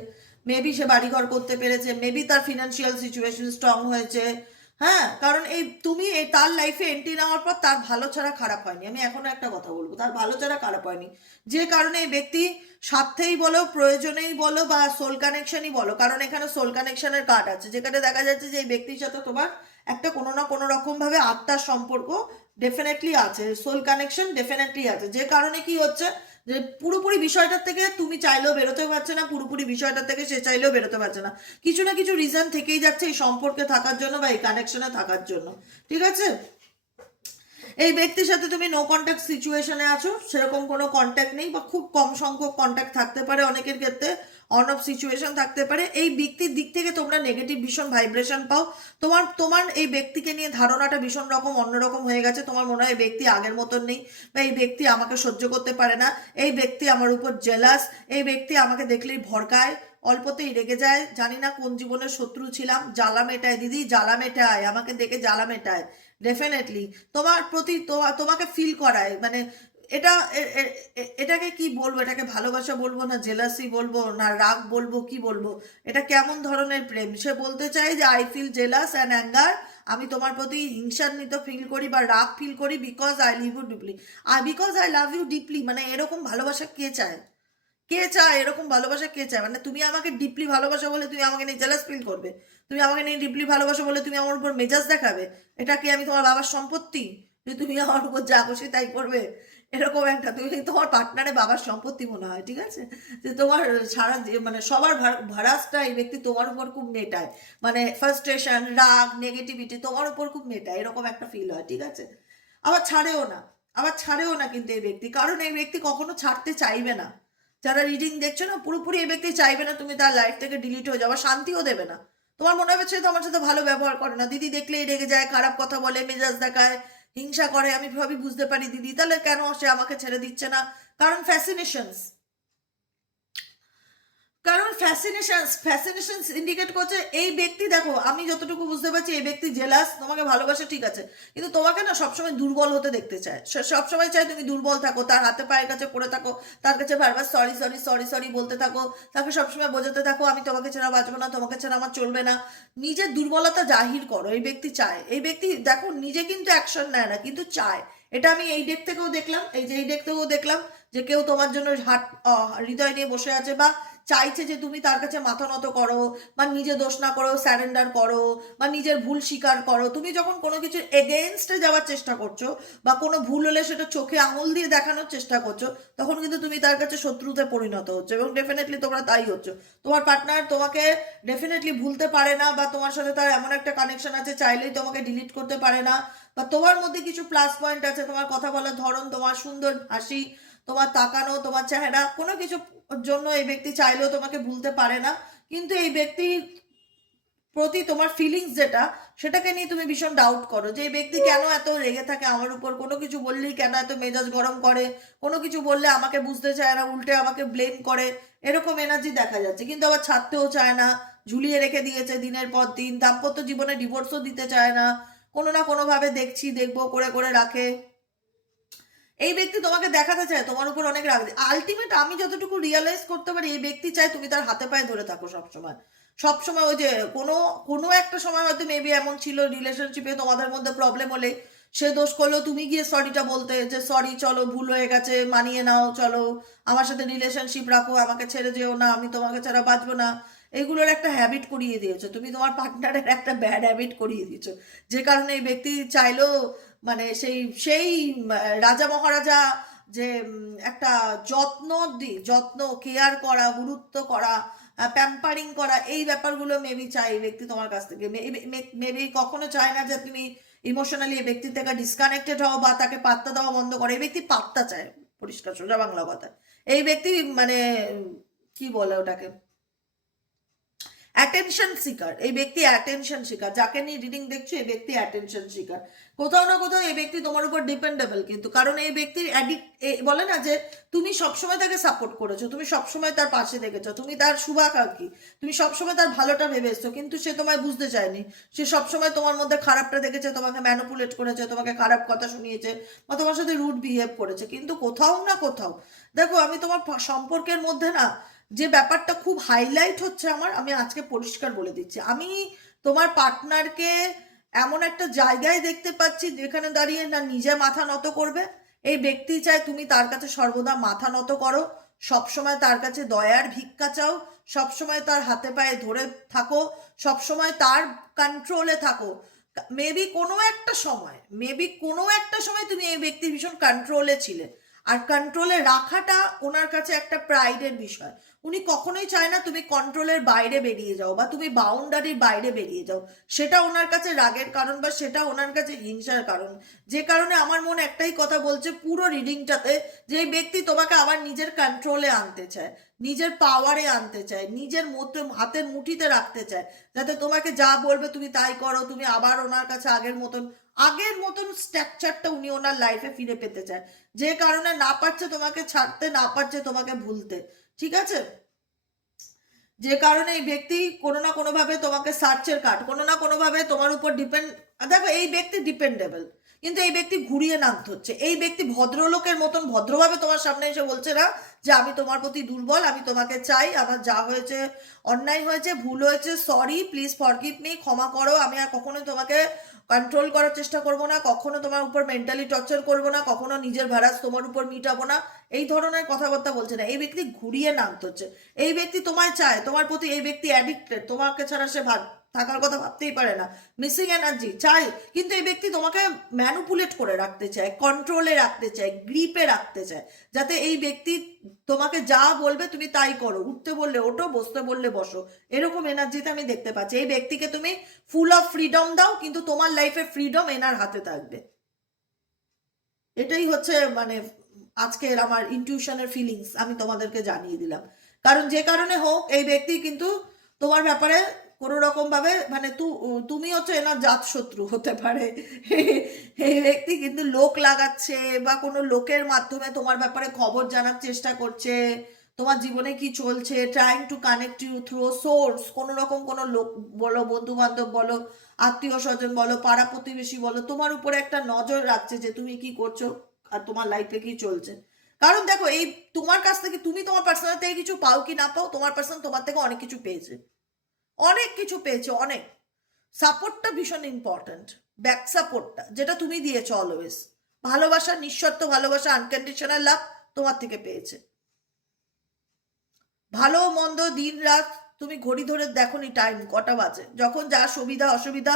মেবি সে বাড়িঘর করতে পেরেছে, মেবি তার ফিনান্সিয়াল সিচুয়েশন স্ট্রং হয়েছে, হ্যাঁ, কারণ এই তুমি এই তার লাইফে এন্ট্রি নেওয়ার পর তার ভালো ছাড়া খারাপ হয়নি। আমি এখনো একটা কথা বলবো, তার ভালো ছাড়া খারাপ হয়নি। যে কারণে এই ব্যক্তি স্বার্থেই বলো, প্রয়োজনেই বলো, বা সোল কানেকশনই বলো, কারণ এখানে সোল কানেকশনের কার্ড আছে, যেখানে দেখা যাচ্ছে যে এই ব্যক্তির সাথে তোমার একটা কোনো না কোনো রকম ভাবে আত্মার সম্পর্ক ডেফিনেটলি আছে, সোল কানেকশন ডেফিনেটলি আছে। যে কারণে কি হচ্ছে, যে পুরোপুরি বিষয়টার থেকে তুমি চাইলেও বেরোতে পারছে না, পুরোপুরি বিষয়টার থেকে সে চাইলেও বেরোতে পারছে না। কিছু না কিছু রিজন থেকেই যাচ্ছে এই সম্পর্কে থাকার জন্য বা এই কানেকশনে থাকার জন্য। ঠিক আছে, এই ব্যক্তির সাথে তুমি নো কন্ট্যাক্ট সিচুয়েশনে আছো, সেরকম কোনো কন্ট্যাক্ট নেই, বা খুব কম সংখ্যক কন্ট্যাক্ট থাকতে পারে, অনেকের ক্ষেত্রে অন অফ সিচুয়েশন থাকতে পারে। এই ব্যক্তির দিক থেকে তোমরা নেগেটিভ ভীষণ ভাইব্রেশন পাও। তোমার তোমার এই ব্যক্তিকে নিয়ে ধারণাটা ভীষণ রকম অন্যরকম হয়ে গেছে। তোমার মনে হয় এই ব্যক্তি আগের মতন নেই, বা এই ব্যক্তি আমাকে সহ্য করতে পারে না, এই ব্যক্তি আমার উপর জেলাস, এই ব্যক্তি আমাকে দেখলেই ভড়কায়, অল্পতেই রেগে যায়, জানি না কোন জীবনের শত্রু ছিলাম, জ্বালা মেটায় দিদি, জ্বালা মেটায়, আমাকে দেখে জ্বালা মেটায়। ডেফিনেটলি তোমার প্রতি তোমাকে ফিল করায়, মানে এটা এটাকে কি বলবো, এটাকে ভালোবাসা বলবো না জেলাসি বলবো না রাগ বলবো, কি বলবো, এটা কেমন ধরনের প্রেম? সে বলতে চাই যে I feel jealous and anger, আমি তোমার প্রতি হিংসান্বিত ফিল করি বা রাগ ফিল করি, because I live you deeply, আর because I love you deeply. মানে এরকম ভালোবাসা কে চায়? কে চায় এরকম ভালোবাসা? কে চায়? মানে তুমি আমাকে ডিপলি ভালোবাসা বলে তুমি আমাকে নিয়ে জেলাস ফিল করবে? তুমি আমাকে নিয়ে ডিপলি ভালোবাসা বলে তুমি আমার উপর মেজাজ দেখাবে? এটা কি আমি তোমার বাবার সম্পত্তি যে তুমি আমার উপর যা খুশি তাই করবে? এরকম একটা, তুমি তোমার পার্টনারে বাবার সম্পত্তি মনে হয়, ঠিক আছে, যে তোমার সারা মানে সবার ভারাসটা এই ব্যক্তি তোমার উপর খুব মেটায়, মানে ফার্স্ট্রেশন, রাগ, নেগেটিভিটি তোমার উপর খুব মেটায়, এরকম একটা ফিল হয়। ঠিক আছে, আবার ছাড়েও না, আবার ছাড়েও না কিন্তু এই ব্যক্তি, কারণ এই ব্যক্তি কখনো ছাড়তে চাইবে না। যারা রিডিং দেখছো না, পুরোপুরি এই ব্যক্তি চাইবে না তুমি তার লাইফ থেকে ডিলিট হয়ে যাওয়া, শান্তিও দেবে না। তোমার মনে হবে সে তোমার সাথে ভালো ব্যবহার করে না, দিদি দেখলেই রেগে যায়, খারাপ কথা বলে, মেজাজ দেখায়, হিংসা করে, আমি ভাবি বুঝতে পারি দিদি, তাহলে কেন সে আমাকে ছেড়ে দিচ্ছে না? কারণ ফ্যাসিনেশনস, কারণ ফ্যাসিনেশন ইন্ডিকেট করছে এই ব্যক্তি, দেখো আমি যতটুকু বুঝতে পারছি এই ব্যক্তি জেলাস, তোমাকে ভালোবাসে ঠিক আছে, কিন্তু তোমাকে না সবসময় দুর্বল হতে দেখতে চায়। সে সবসময় চায় তুমি দুর্বল থাকো, তার হাতে পায়ের কাছে পড়ে থাকো, তার কাছে বারবার সরি সরি সরি সরি বলতে থাকো, তাকে সবসময় বোঝাতে থাকো আমি তোমাকে ছাড়া বাঁচবো না, তোমাকে ছাড়া আমার চলবে না। নিজের দুর্বলতা জাহির করো, এই ব্যক্তি চায়। এই ব্যক্তি দেখো নিজে কিন্তু অ্যাকশন নেয় না, কিন্তু চায়। এটা আমি এই ডেক থেকেও দেখলাম, এই যে এই ডেক থেকেও দেখলাম যে কেউ তোমার জন্য হৃদয় নিয়ে বসে আছে, বা চাইছে যে তুমি তার কাছে মাথা নত করো, বা নিজে দোষ না করো, স্যারেন্ডার করো, বা নিজের ভুল স্বীকার করো। তুমি যখন কোনো কিছু এগেনস্টে যাওয়ার চেষ্টা করছো, বা কোনো ভুল হলে সেটা চোখে আঙুল দিয়ে দেখানোর চেষ্টা করছো, তখন কিন্তু তুমি তার কাছে শত্রুতে পরিণত হচ্ছে, এবং ডেফিনেটলি তোমরা তাই হচ্ছে। তোমার পার্টনার তোমাকে ডেফিনেটলি ভুলতে পারে না, বা তোমার সাথে তার এমন একটা কানেকশন আছে চাইলেই তোমাকে ডিলিট করতে পারে না, বা তোমার মধ্যে কিছু প্লাস পয়েন্ট আছে, তোমার কথা বলার ধরন, তোমার সুন্দর হাসি, তোমার তাকানো, তোমার চেহারা, কোনো কিছু জন্য এই ব্যক্তি চাইলেও তোমাকে ভুলতে পারে না। কিন্তু এই ব্যক্তির প্রতি তোমার ফিলিংস যেটা, সেটাকে নিয়ে তুমি ভীষণ ডাউট করো, যে এই ব্যক্তি কেন এত রেগে থাকে আমার উপর, কোনো কিছু বললেই কেন এত মেজাজ গরম করে, কোনো কিছু বললে আমাকে বুঝতে চায় না, উল্টে আমাকে ব্লেম করে, এরকম এনার্জি দেখা যাচ্ছে। কিন্তু আবার ছাড়তেও চায় না, ঝুলিয়ে রেখে দিয়েছে দিনের পর দিন, দাম্পত্য জীবনে ডিভোর্সও দিতে চায় না, কোনো না কোনোভাবে দেখছি দেখবো করে করে রাখে। এই ব্যক্তি তোমাকে দেখাতে চায় তোমার উপর অনেক রাগ। আলটিমেট আমি যতটুকু রিয়েলাইজ করতে পারি, এই ব্যক্তি চায় তুমি তার হাতে পায়ে ধরে থাকো সবসময়। সবসময় ওই যে কোনো কোনো একটা সময় হয়তো মেবি এমন ছিল রিলেশনশিপে তোমাদের মধ্যে প্রবলেম হলে, সে দোষ করলো, তুমি গিয়ে সরিটা বলতে, যে সরি চলো ভুল হয়ে গেছে, মানিয়ে নাও, চলো আমার সাথে রিলেশনশিপ রাখো, আমাকে ছেড়ে যেও না, আমি তোমাকে ছাড়া বাঁচবো না। এগুলোর একটা হ্যাবিট করিয়ে দিয়েছো তুমি, তোমার পার্টনারের একটা ব্যাড হ্যাবিট করিয়ে দিয়েছো, যে কারণে এই ব্যক্তি চাইলেও, মানে সেই সেই রাজা মহারাজা যে একটা যত্ন, কেয়ার করা, গুরুত্ব করা, প্যাম্পারিং করা, এই ব্যাপারগুলো মেবি চাই এই ব্যক্তি তোমার কাছ থেকে। মেবি কখনো চায় না যে তুমি ইমোশনালি এই ব্যক্তির থেকে ডিসকানেক্টেড হও, বা তাকে পাত্তা দেওয়া বন্ধ করো। এই ব্যক্তি পাত্তা চায়, পরিষ্কার সোজা বাংলা কথা। এই ব্যক্তি মানে কি বলে ওটাকে, অ্যাটেনশন সিকার। এই ব্যক্তি অ্যাটেনশন সিকার, যাকে নিয়ে রিডিং দেখছো এই ব্যক্তি অ্যাটেনশন সিকার। কোথাও না কোথাও এই ব্যক্তি তোমার উপর ডিপেন্ডেবল, কিন্তু কারণ এই ব্যক্তির অ্যাডিক্ট, বলে না যে তুমি সবসময় তাকে সাপোর্ট করেছো, তুমি সবসময় তার পাশে দেখেছো, তুমি তার শুভাকাঙ্ক্ষী, তুমি সবসময় তার ভালোটা ভেবে এসছো, কিন্তু সে তোমায় বুঝতে চায়নি। সে সবসময় তোমার মধ্যে খারাপটা দেখেছে, তোমাকে ম্যানুপুলেট করেছে, তোমাকে খারাপ কথা শুনিয়েছে, বা তোমার সাথে রুড বিহেভ করেছে। কিন্তু কোথাও না কোথাও দেখো, আমি তোমার সম্পর্কের মধ্যে না যে ব্যাপারটা খুব হাইলাইট হচ্ছে আমার, আমি আজকে পরিষ্কার বলে দিচ্ছি, আমি তোমার পার্টনারকে এমন একটা জায়গায় দেখতে পাচ্ছি যেখানে দাঁড়িয়ে না নিজে মাথা নত করবে, এই ব্যক্তি চায় তুমি তার কাছে সর্বদা মাথা নত করো, সবসময় তার কাছে দয়ার ভিক্ষা চাও, সবসময় তার হাতে পায়ে ধরে থাকো, সবসময় তার কন্ট্রোলে থাকো। মেবি কোনো একটা সময় তুমি এই ব্যক্তির ভীষণ কন্ট্রোলে ছিলে, আর কন্ট্রোলে রাখাটা ওনার কাছে একটা প্রাইডের বিষয়। উনি কখনোই চায় না তুমি কন্ট্রোলের বাইরে বেরিয়ে যাও বা তুমি বাউন্ডারির বাইরে বেরিয়ে যাও। সেটা ওনার কাছে রাগের কারণ বা সেটা ওনার কাছে হিংসার কারণ। যে কারণে আমার মনে একটাই কথা বলছে পুরো রিডিংটাতে, যে এই ব্যক্তি তোমাকে আবার নিজের কন্ট্রোলে আনতে চায়, নিজের পাওয়ারে আনতে চায়, নিজের মধ্যে হাতের মুঠিতে রাখতে চায়, যাতে তোমাকে যা বলবে তুমি তাই করো, তুমি আবার ওনার কাছে আগের মতন স্ট্রাকচারটা উনি ওনার লাইফে ফিরে পেতে চায়। যে কারণে না পারছে তোমাকে ছাড়তে, না পারছে তোমাকে ভুলতে, ঠিক আছে? যে কারণে এই ব্যক্তি কোনো না কোনোভাবে তোমাকে সার্চের কার্ড, কোনো না কোনোভাবে তোমার উপর ডিপেন্ড। দেখো এই ব্যক্তি ডিপেন্ডেবল, কিন্তু এই ব্যক্তি ঘুরিয়ে নামতে হচ্ছে। এই ব্যক্তি ভদ্রলোকের মতন ভদ্রভাবে তোমার সামনে এসে বলছে না যে আমি তোমার প্রতি দুর্বল, আমি তোমাকে চাই, আমার যা হয়েছে অন্যায় হয়েছে, ভুল হয়েছে, সরি, প্লিজ ফরগিভ মি, ক্ষমা করো, আমি আর কখনোই তোমাকে কন্ট্রোল করার চেষ্টা করব না, কখনো তোমার উপর মেন্টালি টর্চার করব না, কখনো নিজের ভারাস তোমার উপর মিটাবো না, এই ধরনের কথাবার্তা বলছে না। এই ব্যক্তি ঘুরিয়ে নামতে হচ্ছে। এই ব্যক্তি তোমায় চায়, তোমার প্রতি এই ব্যক্তি অ্যাডিক্টেড, তোমাকে ছাড়া সে থাকার কথা ভাবতেই পারে না, মিসিং এনার্জি চায়। কিন্তু এই ব্যক্তি তোমাকে ম্যানুপুলেট করে রাখতে চায়, কন্ট্রোলে রাখতে চায়, গ্রিপে রাখতে চায়, যাতে এই ব্যক্তি তোমাকে যা বলবে তুমি তাই করো, উঠতে বললে ওঠো, বসতে বললে বসো, এরকম এনার্জিতে আমি দেখতে পাচ্ছি। এই ব্যক্তিকে তুমি ফুল অফ ফ্রিডম দাও, কিন্তু তোমার লাইফে ফ্রিডম এনার হাতে থাকবে। এটাই হচ্ছে মানে আজকের আমার ইনটিউশনের ফিলিংস, আমি তোমাদেরকে জানিয়ে দিলাম। কারণ যে কারণে হোক এই ব্যক্তি কিন্তু তোমার ব্যাপারে কোনো রকম ভাবে মানে তুমি হচ্ছে এনার জাত শত্রু হতে পারে। এই ব্যক্তি কিন্তু লোক লাগাচ্ছে বা কোনো লোকের মাধ্যমে তোমার ব্যাপারে খবর জানার চেষ্টা করছে, তোমার জীবনে কি চলছে, trying to connect you through source. কোনো রকম কোনো লোক বলো, বন্ধু বান্ধব বলো, আত্মীয় স্বজন বলো, পাড়া প্রতিবেশী বলো, তোমার উপরে একটা নজর রাখছে যে তুমি কি করছো আর তোমার লাইফে কি চলছে। কারণ দেখো এই তোমার কাছ থেকে তুমি তোমার পার্সোনাল থেকে কিছু পাও কি না পাও, তোমার পার্সন তোমার থেকে অনেক কিছু পেয়েছে, অনেক কিছু পেয়েছে, অনেক। সাপোর্টটা ভীষণ ইম্পর্ট্যান্ট, ব্যাক সাপোর্টটা যেটা তুমি দিয়েছো অলওয়েজ, ভালোবাসা, নিঃশর্ত ভালোবাসা, আনকন্ডিশনাল লাভ তোমার থেকে পেয়েছে। ভালো মন্দ দিন রাত তুমি ঘড়ি ধরে দেখোনি টাইম কটা বাজে, যখন যা সুবিধা অসুবিধা,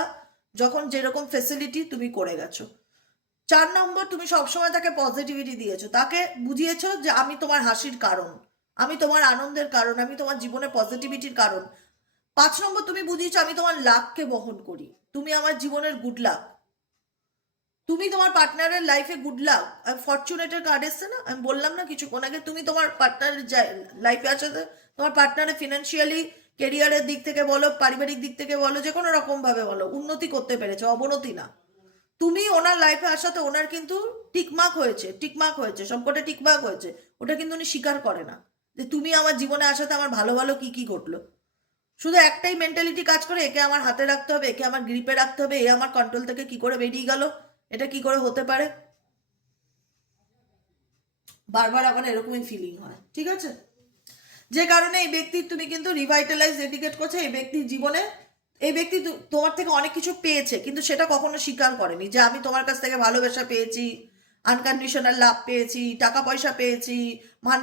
যখন যেরকম ফেসিলিটি তুমি করে গেছো। 4 নম্বর, তুমি সবসময় তাকে পজিটিভিটি দিয়েছো, তাকে বুঝিয়েছো যে আমি তোমার হাসির কারণ, আমি তোমার আনন্দের কারণ, আমি তোমার জীবনে পজিটিভিটির কারণ। 5 নম্বর, তুমি বুঝিয়েছো আমি তোমার লাককে বহন করি, তুমি আমার জীবনের গুড লাক, তুমি তোমার পার্টনারের লাইফে গুড লাক। ফরচুনেটের কার্ড এসছে না, আমি বললাম না কিছুক্ষণ আগে, তুমি তোমার পার্টনারের লাইফে আসাতে তোমার পার্টনারের ফিনান্সিয়ালি, কেরিয়ারের দিক থেকে বলো, পারিবারিক দিক থেকে বলো, যে কোনো রকম ভাবে বলো, উন্নতি করতে পেরেছে, অবনতি না। তুমি ওনার লাইফে আসাতে ওনার কিন্তু টিকমার্ক হয়েছে, সবকটা টিকমার্ক হয়েছে। ওটা কিন্তু উনি স্বীকার করে না যে তুমি আমার জীবনে আসাতে আমার ভালো ভালো কি কি ঘটলো। শুধু একটাই মেন্টালিটি কাজ করে, একে আমার হাতে রাখতে হবে, একে আমার গ্রিপে রাখতে হবে, এ আমার কন্ট্রোল থেকে কি করে বেরিয়ে গেল, এটা কি করে হতে পারে, বারবার আমার এরকমই ফিলিং হয়, ঠিক আছে? যে কারণে এই ব্যক্তির তুমি কিন্তু রিভাইটালাইজ এডিকেট করছে। এই ব্যক্তির জীবনে এই ব্যক্তি তোমার থেকে অনেক কিছু পেয়েছে, কিন্তু সেটা কখনো স্বীকার করেনি যে আমি তোমার কাছ থেকে ভালোবাসা পেয়েছি, আনকন্ডিশনাল লাভ পেয়েছি, টাকা পয়সা পেয়েছি,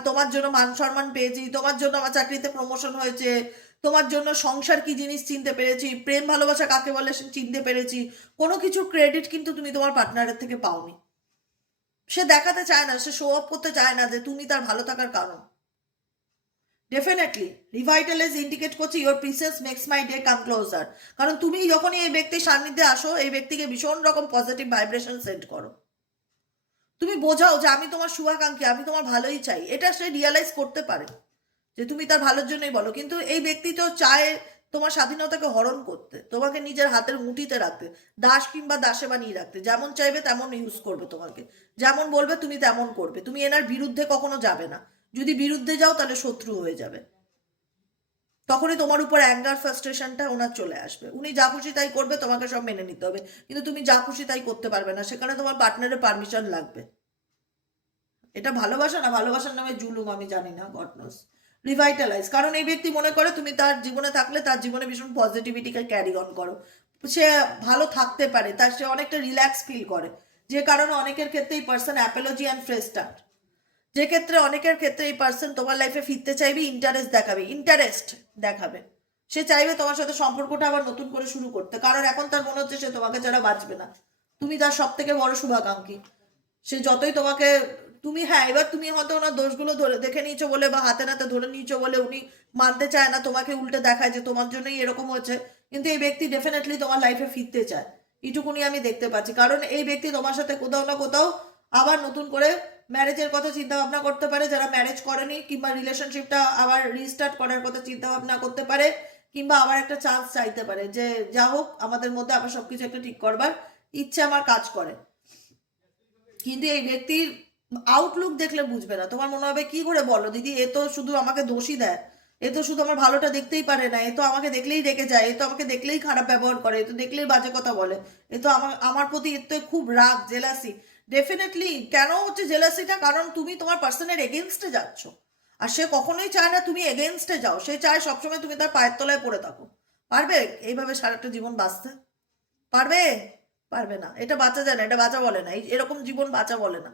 তোমার জন্য মান সম্মান পেয়েছি, তোমার জন্য আমার চাকরিতে প্রমোশন হয়েছে, তোমার জন্য সংসার কি জিনিস চিনতে পেরেছি, প্রেম ভালোবাসা কাকে বলে চিনতে পেরেছি। কোনো কিছু ক্রেডিট কিন্তু তুমি তোমার পার্টনারের থেকে পাওনি। সে দেখাতে চায় না, সে শো অফ করতে চায় না যে তুমি তার ভালো থাকার কারণ। ডেফিনেটলি রিভাইটালাইজ ইন্ডিকেট করছে your presence makes my day come closer. কারণ তুমি যখনই এই ব্যক্তির সান্নিধ্যে আসো, এই ব্যক্তিকে ভীষণ রকম পজিটিভ ভাইব্রেশন সেন্ড করো, তুমি বোঝাও যে আমি তোমার শুভাকাঙ্ক্ষী, আমি তোমার ভালোই চাই, এটা সে রিয়ালাইজ করতে পারে যে তুমি তার ভালোর জন্যই বলো। কিন্তু এই ব্যক্তি তো চায় তোমার স্বাধীনতাকে হরণ করতে, তোমাকে নিজের হাতের মুঠিতে রাখতে, দাস কিংবা দাসে বানিয়ে রাখতে, যেমন চাইবে তেমন ইউজ করবে তোমাকে, যেমন বলবে তুমি তেমন করবে, তুমি এনার বিরুদ্ধে কখনো যাবে না। যদি বিরুদ্ধে যাও তাহলে শত্রু হয়ে যাবে, তখনই তোমার উপর অ্যাঙ্গার ফ্রাস্ট্রেশনটা ওনার চলে আসবে। উনি যা খুশি তাই করবে, তোমাকে সব মেনে নিতে হবে, কিন্তু তুমি যা খুশি তাই করতে পারবে না, সেখানে তোমার পার্টনারের পারমিশন লাগবে। এটা ভালোবাসা না ভালোবাসার নামে জুলুম, আমি জানি না, গড নোস। রিভাইটালাইজ, কারণ এই ব্যক্তি মনে করে তুমি তার জীবনে থাকলে তার জীবনে ভীষণ পজিটিভিটিকে ক্যারি অন করো, সে ভালো থাকতে পারে, তার সে অনেকটা রিল্যাক্স ফিল করে, যে কারণে অনেকের ক্ষেত্রে এই person Apology and fresh start, যে ক্ষেত্রে অনেকের ক্ষেত্রে এই পার্সন তোমার লাইফে ফিরতে চাইবে, ইন্টারেস্ট দেখাবে, সে চাইবে তোমার সাথে সম্পর্কটা আবার নতুন করে শুরু করতে, কারণ এখন তার মনে হচ্ছে সে তোমাকে ছাড়া বাঁচবে না, তুমি তার সব থেকে বড় শুভাকাঙ্ক্ষী। সে যতই তোমাকে, তুমি হ্যাঁ এবার তুমি হয়তো ওনার দোষগুলো ধরে দেখে নিয়েছো বলে বা হাতে নাতে ধরে নিয়েছো বলে উনি মানতে চায় না, তোমাকে উল্টে দেখায় যে তোমার জন্যই এরকম হচ্ছে, কিন্তু এই ব্যক্তি ডেফিনেটলি তোমার লাইফে ফিরতে চায়, এইটুকুনি আমি দেখতে পাচ্ছি, কারণ এই ব্যক্তি তোমার সাথে কোথাও না কোথাও আবার নতুন করে ম্যারেজের কথা চিন্তা ভাবনা করতে পারে, যারা ম্যারেজ করেনি কিংবা রিলেশনশিপটা আবার রিস্টার্ট করার কথা চিন্তা ভাবনা করতে পারে, কিংবা আবার একটা চান্স চাইতে পারে যে যা হোক আমাদের মধ্যে আবার সবকিছু একটা ঠিক করবার ইচ্ছে আমার কাজ করে। কিন্তু এই ব্যক্তির আউটলুক দেখলে বুঝবে না, তোমার মনে হবে কি করে বলো দিদি, এ তো শুধু আমাকে দোষই দেয়, এ তো শুধু আমার ভালোটা দেখতেই পারে না, এ তো আমাকে দেখলেই রেগে যায়, এ তো আমাকে দেখলেই খারাপ ব্যবহার করে, এ তো দেখলেই বাজে কথা বলে, এ তো আমার আমার প্রতি এর তো খুব রাগ জেলাসি। ডেফিনেটলি কেন হচ্ছে জেলাসিটা, কারণ তুমি তোমার পার্সনের এগেনস্টে যাচ্ছ, আর সে কখনোই চায় না তুমি এগেনস্টে যাও, সে চায় সবসময় তুমি তার পায়ের তলায় পড়ে থাকো। পারবে এইভাবে সারাটা জীবন বাঁচতে? পারবে? পারবে না, এটা বাঁচা যায় না, এটা বাঁচা বলে না, এরকম জীবন বাঁচা বলে না।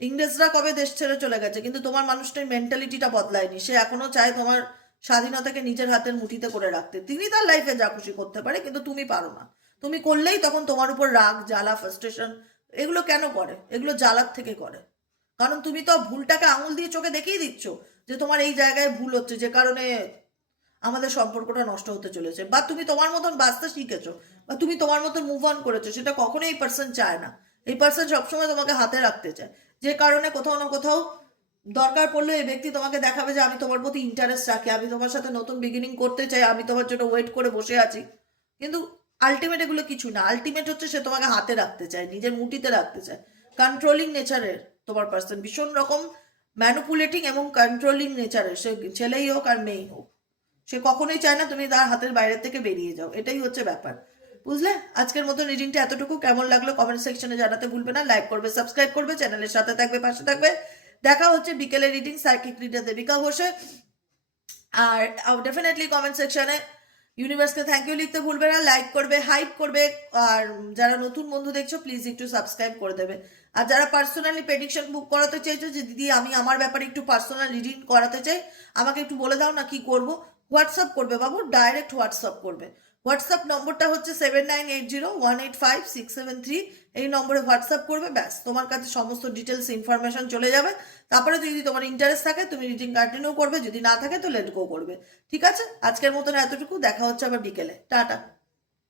ইংরেজরা কবে দেশ ছেড়ে চলে গেছে, কিন্তু তোমার মানুষটার মেন্টালিটিটা বদলায়নি, সে এখনো চায় তোমার স্বাধীনতাকে নিজের হাতের মুঠিতে করে রাখতে, তিনি তার লাইফে যা খুশি করতে পারে, কিন্তু তুমি পারো না, তুমি করলেই তখন তোমার উপর রাগ জ্বালা ফ্রাস্ট্রেশন, এগুলো কেন করে, এগুলো জ্বালার থেকে করে, কারণ তুমি তো ভুলটাকে আঙুল দিয়ে চোখে দেখিয়ে দিচ্ছ যে তোমার এই জায়গায় ভুল হচ্ছে, যে কারণে আমাদের সম্পর্কটা নষ্ট হতে চলেছে, বা তুমি তোমার মতন বাঁচতে শিখেছো, বা তুমি তোমার মতন মুভ অন করেছো, সেটা কখনোই এই পার্সন চায় না, এই পার্সন সবসময় তোমাকে হাতে রাখতে চায়, যে কারণে কোথাও না কোথাও দরকার পড়লে এই ব্যক্তি তোমাকে দেখাবে যে আমি তোমার প্রতি ইন্টারেস্ট রাখি, আমি তোমার সাথে নতুন বিগিনিং করতে চাই, আমি তোমার জন্য ওয়েট করে বসে আছি, কিন্তু আলটিমেট এগুলো কিছু না, আলটিমেট হচ্ছে সে তোমাকে হাতে রাখতে চায়, নিজের মুঠিতে রাখতে চায়, কন্ট্রোলিং নেচারের তোমার পার্সন, ভীষণ রকম ম্যানুপুলেটিং এবং কন্ট্রোলিং নেচারের, সে ছেলেই হোক আর মেয়েই হোক, সে কখনোই চায় না তুমি তার হাতের বাইরে থেকে বেরিয়ে যাও, এটাই হচ্ছে ব্যাপার। বুঝলে? আজকের মতো রিডিংটা এতটুকু, কেমন লাগলো কমেন্ট সেকশনে জানাতে ভুলবে না, লাইক করবে, সাবস্ক্রাইব করবে, চ্যানেলের সাথে থাকবে, পাশে থাকবে। দেখা হচ্ছে বিকেলে রিডিং সাইকিক রিডার দেবিকা ঘোষে। আর ডেফিনেটলি কমেন্ট সেকশনে ইউনিভার্সকে থ্যাংক ইউ লিখতে ভুলবে না, লাইক করবে, হাইপ করবে, আর যারা নতুন বন্ধু দেখছো প্লিজ একটু সাবস্ক্রাইব করে দেবে। আর যারা পার্সোনালি প্রেডিকশন বুক করাতে চাইছো যে দিদি আমি আমার ব্যাপারে একটু পার্সোনাল রিডিং করাতে চাই, আমাকে একটু বলে দাও না কি করব, হোয়াটসঅ্যাপ করবে বাবু, ডাইরেক্ট হোয়াটসঅ্যাপ করবে। হোয়াটসঅ্যাপ নম্বরটা হচ্ছে 7980185673, এই নম্বরে হোয়াটসঅ্যাপ করবে, ব্যাস তোমার কাছে সমস্ত ডিটেলস ইনফরমেশন চলে যাবে। তারপরে যদি তোমার ইন্টারেস্ট থাকে তুমি রিডিং কন্টিনিউ করবে, যদি না থাকে তো লেট গো করবে। ঠিক আছে, আজকের মতন এতটুকু, দেখা হচ্ছে আবার বিকেলে, টাটা।